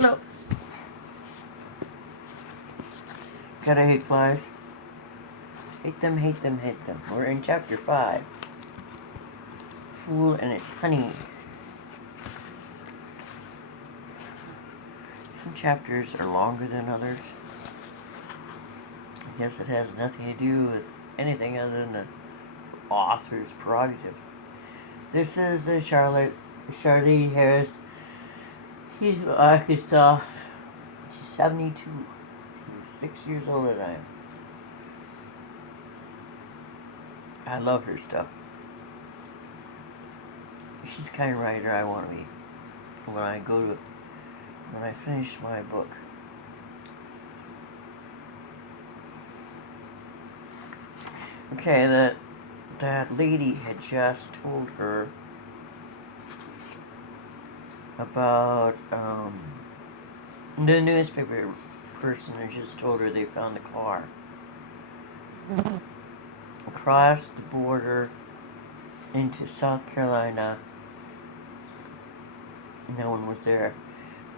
No. Gotta hate flies. Hate them, hate them, hate them. We're in chapter 5. Fool and its honey. Some chapters are longer than others. I guess it has nothing to do with anything other than the author's prerogative. This is Charlene Harris. She's from Arkansas. She's 72. She's 6 years older than I am. I love her stuff. She's the kind of writer I want to be when I finish my book. Okay, that lady had just told her about the newspaper person had just told her they found the car across the border into South Carolina. No one was there,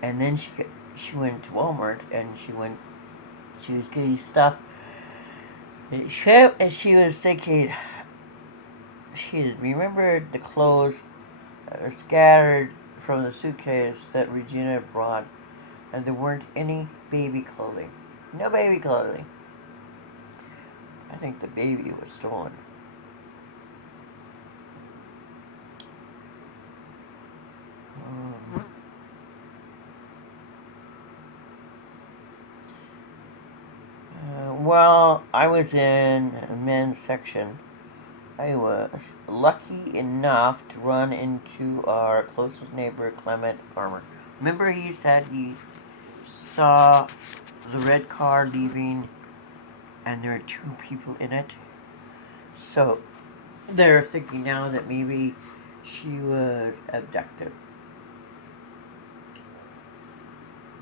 and then she went to Walmart and she was getting stuff. And she was thinking, she remembered the clothes that were scattered from the suitcase that Regina brought, and there weren't any baby clothing. No baby clothing. I think the baby was stolen. Well, I was in the men's section. I was lucky enough to run into our closest neighbor, Clement Farmer. Remember he said he saw the red car leaving and there were 2 people in it? So they're thinking now that maybe she was abducted.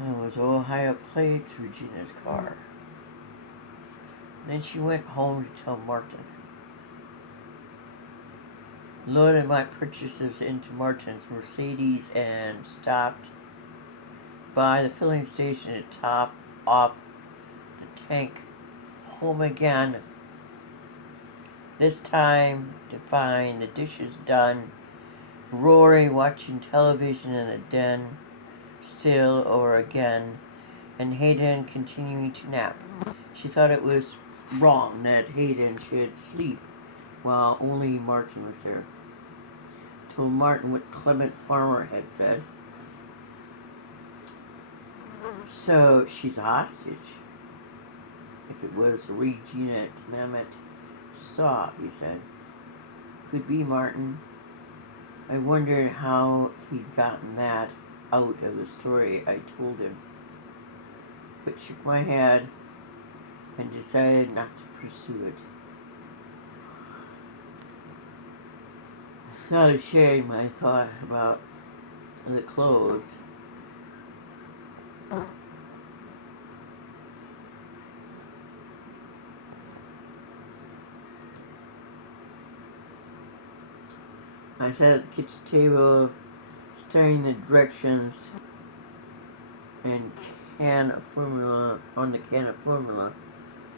It was Ohio plates, Regina's car. Then she went home to tell Martin. Loaded my purchases into Martin's Mercedes and stopped by the filling station to top off the tank. Home again. This time to find the dishes done. Rory watching television in the den, still or again, and Hayden continuing to nap. She thought it was wrong that Hayden should sleep while only Martin was there. Told Martin what Clement Farmer had said. So she's a hostage. If it was Regina Clement saw, he said. Could be Martin. I wondered how he'd gotten that out of the story I told him, but shook my head and decided not to pursue it. I thought of sharing my thought about the clothes. I sat at the kitchen table, staring the directions and can of formula on the can of formula.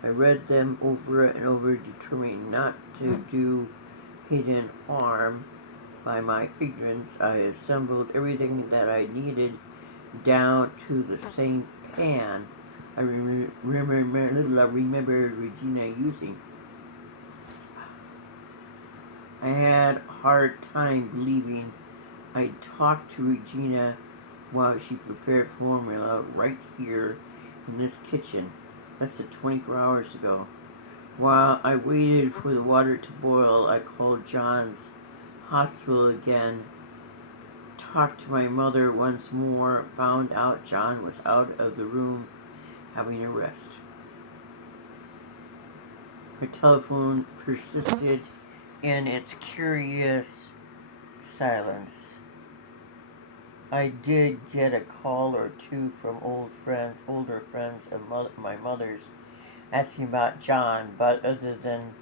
I read them over and over, determined not to do Hayden harm. By my ignorance, I assembled everything that I needed down to the same pan I remember Regina using. I had a hard time believing I talked to Regina while she prepared formula right here in this kitchen less than 24 hours ago. While I waited for the water to boil, I called John's hospital again, talked to my mother once more, found out John was out of the room having a rest. My telephone persisted in its curious silence. I did get a call or two from older friends of my mother's, asking about John, but other than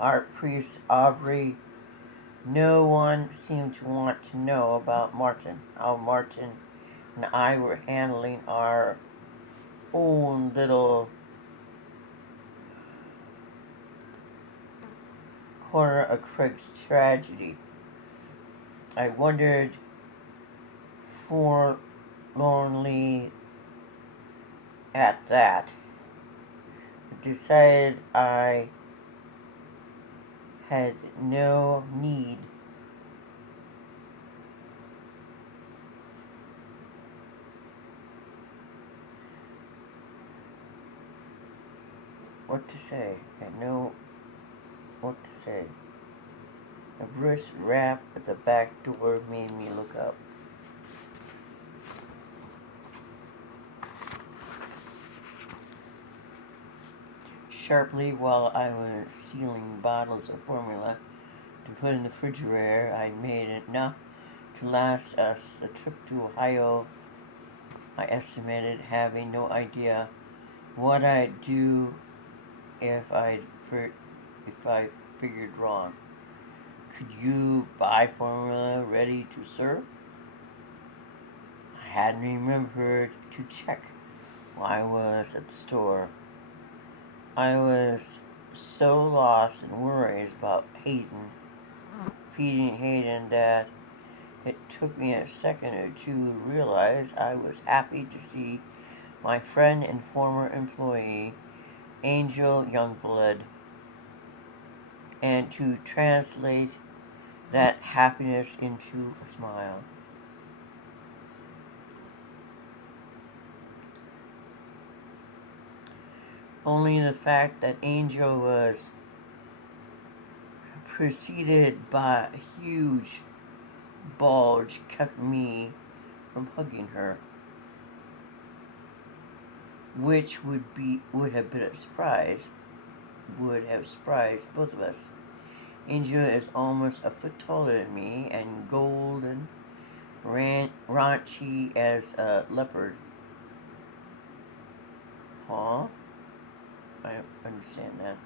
our priest Aubrey, no one seemed to want to know about Martin, how Martin and I were handling our own little corner of Craig's tragedy. I wondered forlornly at that. I decided I had no need what to say. I know what to say. A brisk rap at the back door made me look up. Sharply, while I was sealing bottles of formula to put in the refrigerator, I made enough to last us a trip to Ohio. I estimated, having no idea what I'd do if I figured wrong. Could you buy formula ready to serve? I hadn't remembered to check while I was at the store. I was so lost in worries about feeding Hayden, that it took me a second or two to realize I was happy to see my friend and former employee, Angel Youngblood, and to translate that happiness into a smile. Only the fact that Angel was preceded by a huge bulge kept me from hugging her, which would have been a surprise. Would have surprised both of us. Angel is almost a foot taller than me and golden, raunchy as a leopard. Huh? I understand that.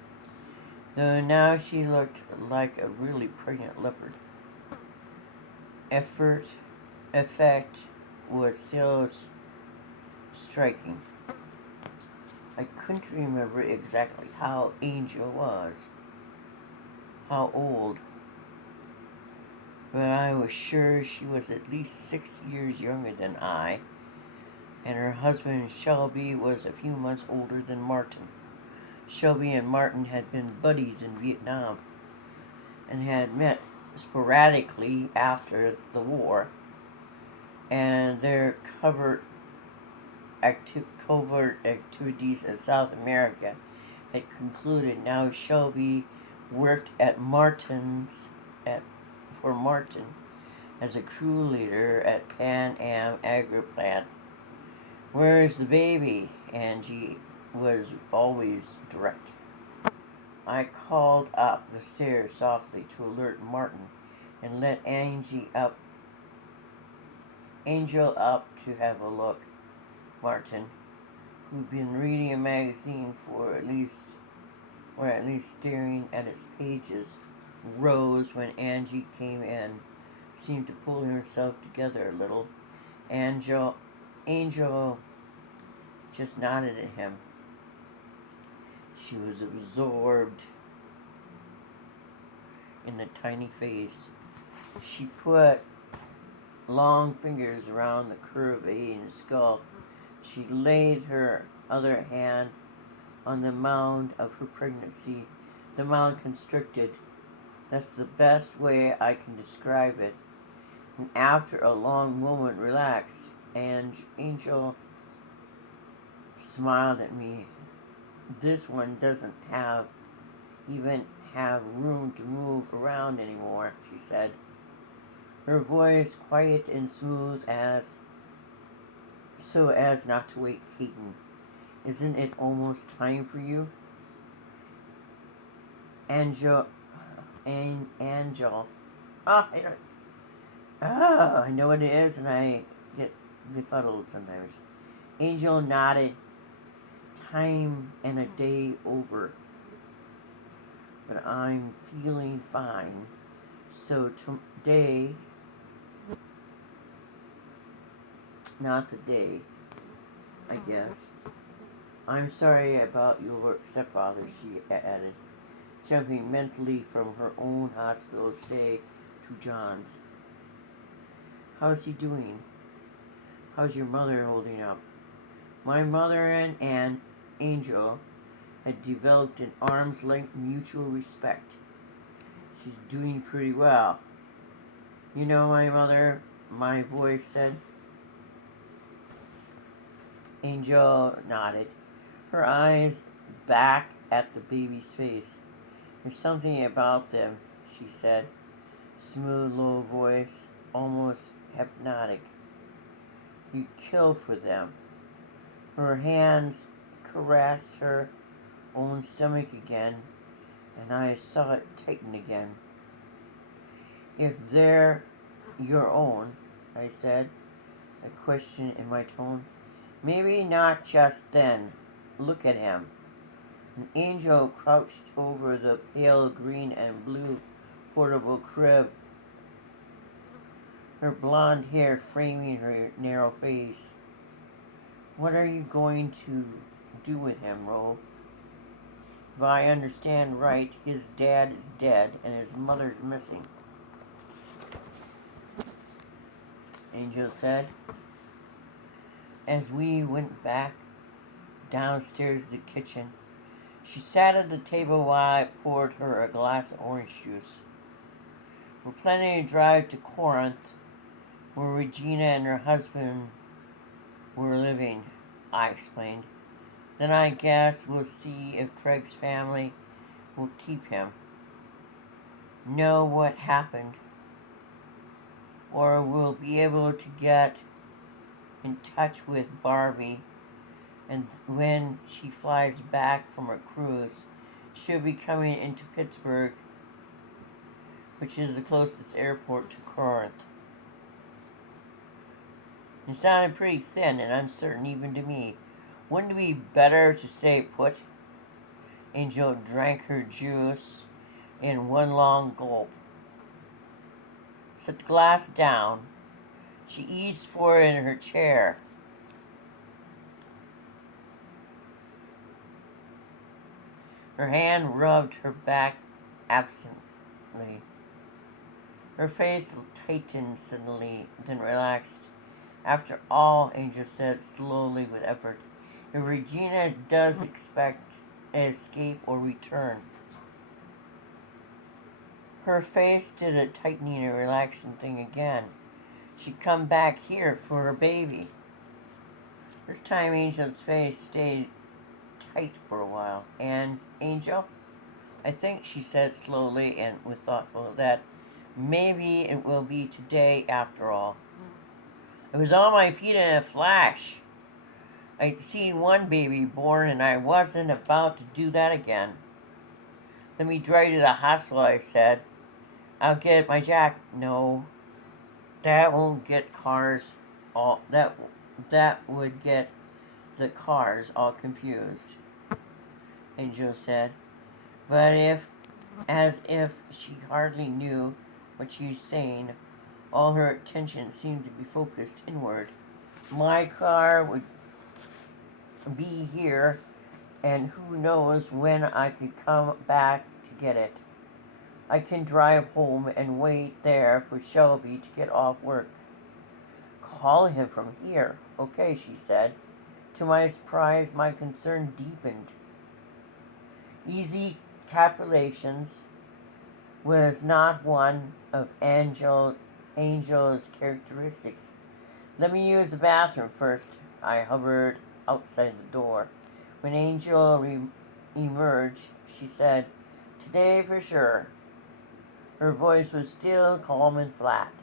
Though now she looked like a really pregnant leopard. Effect was still striking. I couldn't remember exactly how Angel was, how old, but I was sure she was at least 6 years younger than I, and her husband Shelby was a few months older than Martin. Shelby and Martin had been buddies in Vietnam and had met sporadically after the war, and their covert activities in South America had concluded. Now Shelby worked for Martin as a crew leader at Pan Am Agri Plant. "Where's the baby?" Angie was always direct. I called up the stairs softly to alert Martin and let Angel up to have a look. Martin, who'd been reading a magazine or at least staring at its pages, rose when Angie came in, seemed to pull herself together a little. Angel just nodded at him. She was absorbed in the tiny face. She put long fingers around the curve of Aiden's skull. She laid her other hand on the mound of her pregnancy. The mound constricted. That's the best way I can describe it. And after a long moment relaxed, and Angel smiled at me. "This one doesn't even have room to move around anymore," she said, her voice quiet and smooth so as not to wake Hayden. "Isn't it almost time for you?" Angel. I know what it is, and I get befuddled sometimes. Angel nodded. "Time and a day over. But I'm feeling fine. So today not the day, I guess. I'm sorry about your stepfather, she added, jumping mentally from her own hospital stay to John's. How's he doing? How's your mother holding up? My mother and Aunt Angel had developed an arm's length mutual respect. She's doing pretty well. You know my mother, my voice said. Angel nodded, her eyes back at the baby's face. There's something about them, she said, smooth, low voice, almost hypnotic. You kill for them. Her hands caressed her own stomach again, and I saw it tighten again. If they're your own, I said, a question in my tone. Maybe not just then. Look at him. An angel crouched over the pale green and blue portable crib, her blonde hair framing her narrow face. What are you going to do with him, Ro? If I understand right, his dad is dead and his mother's missing. Angel said, as we went back downstairs to the kitchen. She sat at the table while I poured her a glass of orange juice. We're planning to drive to Corinth, where Regina and her husband were living, I explained. Then I guess we'll see if Craig's family will keep him. Know what happened. Or we'll be able to get in touch with Barbie, and when she flies back from her cruise, she'll be coming into Pittsburgh, which is the closest airport to Corinth. It sounded pretty thin and uncertain even to me. Wouldn't it be better to stay put? Angel drank her juice in one long gulp. Set the glass down. She eased forward in her chair. Her hand rubbed her back absently. Her face tightened suddenly, then relaxed. After all, Angel said slowly with effort, if Regina does expect an escape or return. Her face did a tightening and relaxing thing again. She'd come back here for her baby. This time Angel's face stayed tight for a while. And Angel, I think, she said slowly and with thoughtful, that maybe it will be today after all. I was on my feet in a flash. I'd seen one baby born and I wasn't about to do that again. Let me drive you to the hospital, I said. I'll get my jack. No, that won't get cars all, that would get the cars all confused, Angel said. But as if she hardly knew what she was saying, all her attention seemed to be focused inward. My car would be here, and who knows when I could come back to get it. I can drive home and wait there for Shelby to get off work. Call him from here. Okay, she said. To my surprise, my concern deepened. Easy calculations was not one of Angel's characteristics. Let me use the bathroom first. I hovered outside the door. When Angel emerged, she said, today for sure. Her voice was still calm and flat,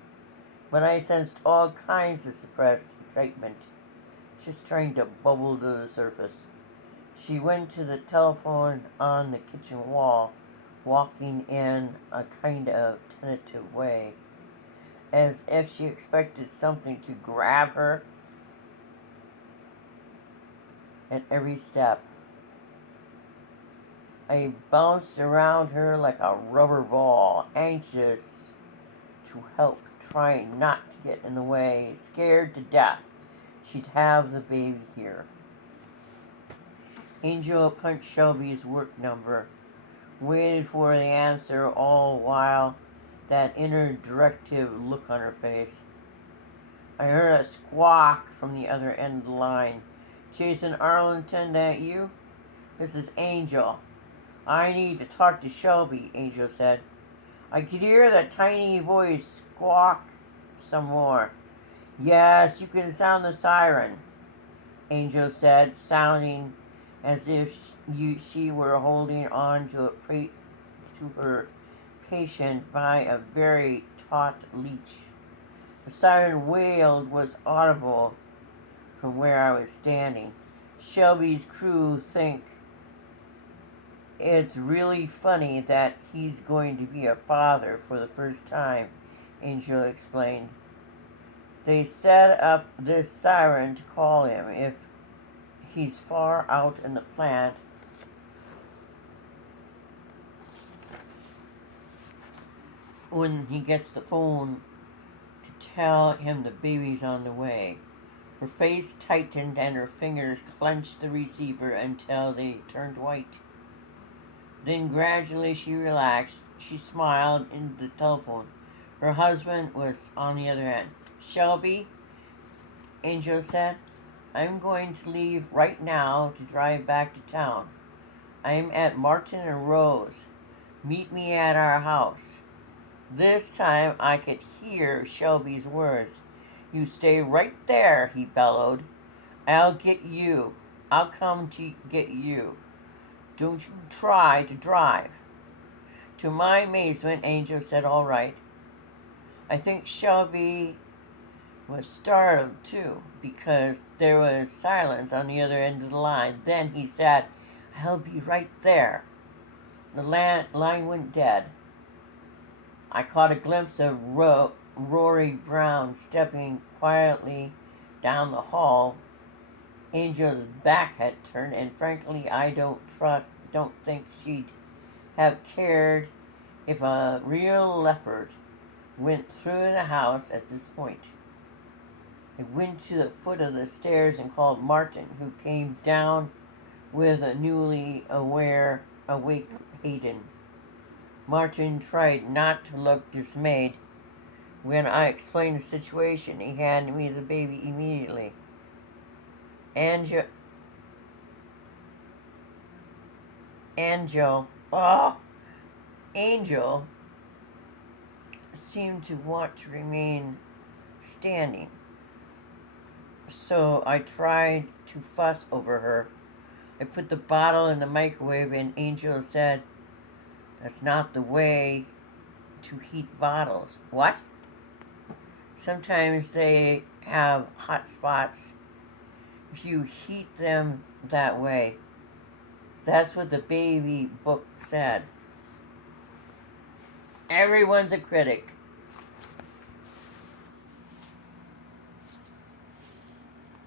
but I sensed all kinds of suppressed excitement, just trying to bubble to the surface. She went to the telephone on the kitchen wall, walking in a kind of tentative way, as if she expected something to grab her at every step. I bounced around her like a rubber ball, anxious to help, trying not to get in the way, scared to death she'd have the baby here. Angel punched Shelby's work number, waited for the answer all while that inner directive look on her face. I heard a squawk from the other end of the line. Jason Arlington, that you? This is Angel. I need to talk to Shelby, Angel said. I could hear the tiny voice squawk some more. Yes, you can sound the siren, Angel said, sounding as if she were holding on to her patient by a very taut leash. The siren wailed was audible from where I was standing. Shelby's crew think it's really funny that he's going to be a father for the first time, Angel explained. They set up this siren to call him if he's far out in the plant. When he gets the phone to tell him the baby's on the way. Her face tightened and her fingers clenched the receiver until they turned white. Then gradually she relaxed. She smiled into the telephone. Her husband was on the other end. Shelby, Angel said, I'm going to leave right now to drive back to town. I'm at Martin and Rose. Meet me at our house. This time I could hear Shelby's words. You stay right there, he bellowed. I'll get you. I'll come to get you. Don't you try to drive. To my amazement, Angel said, all right. I think Shelby was startled, too, because there was silence on the other end of the line. Then he said, I'll be right there. The line went dead. I caught a glimpse of Rory Brown stepping quietly down the hall. Angel's back had turned, and frankly, I don't think she'd have cared if a real leopard went through the house at this point. I went to the foot of the stairs and called Martin, who came down with a newly awake Hayden. Martin tried not to look dismayed. When I explained the situation, he handed me the baby immediately. Angel seemed to want to remain standing, so I tried to fuss over her. I put the bottle in the microwave and Angel said, that's not the way to heat bottles. What? Sometimes they have hot spots if you heat them that way. That's what the baby book said. Everyone's a critic.